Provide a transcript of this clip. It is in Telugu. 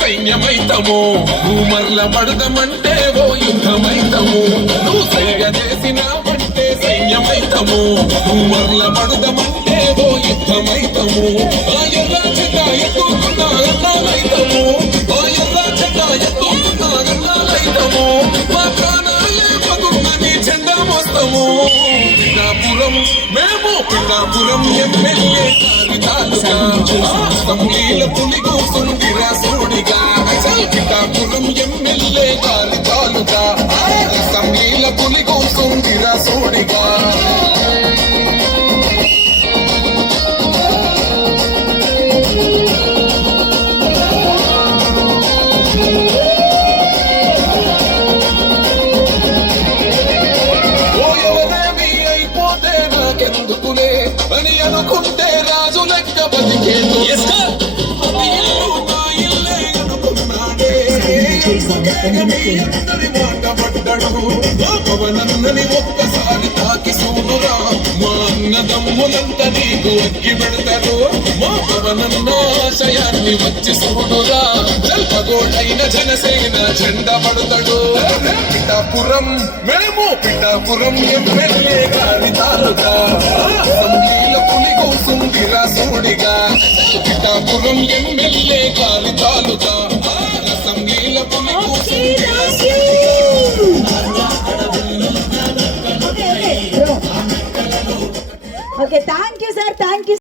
సైన్యమైతము నువ్వు మరల పడదమంటే ఓ యుద్ధమైతము నువ్వు సైగ చేసినావంటే సైన్యమైతము నువ్వు మరల పడదమంటే ఓ యుద్ధమైతము ఆ ఎర్ర చెడ్డ ఎత్తుకున్నా అన్నాలైతము ఆ ఎర్ర చెడ్డ ఎత్తుకున్నా అన్నాలైతము మా ప్రాణాలే పగున్నని చెండా మోస్తాము పిఠాపురం మేము పిఠాపురం ఎమ్మెల్యే అసెంబ్లీల పులి కూసుంది రాసుడిగా పిఠాపురం ఎమ్మెల్యే గాలి తాలుగా అసెంబ్లీల పులి కూసుంది రాసుడిగా ఎందుకులే అని అనుకుంటే రాజు లెక్క బతికేదు మాట పడ్డాడు పవనన్నని ఒక్కసారి తాకి చూడురా మా అన్నదమ్ములంతా నీకు అగ్గి పెడతారు మా పవనన్న ఆశయాన్ని వచ్చి చూడురా జల్పగోడైన జనసేన జెండా పడతాడు పిఠాపురం మేము పిఠాపురం ఎమ్మెల్యే గారి తాలూకా అసెంబ్లీల పులి కూసుంది రాసుడిగా పిఠాపురం ఎమ్మెల్యే గారి తాలూకా అసెంబ్లీల పులి కూసుంది okay thank you sir thank you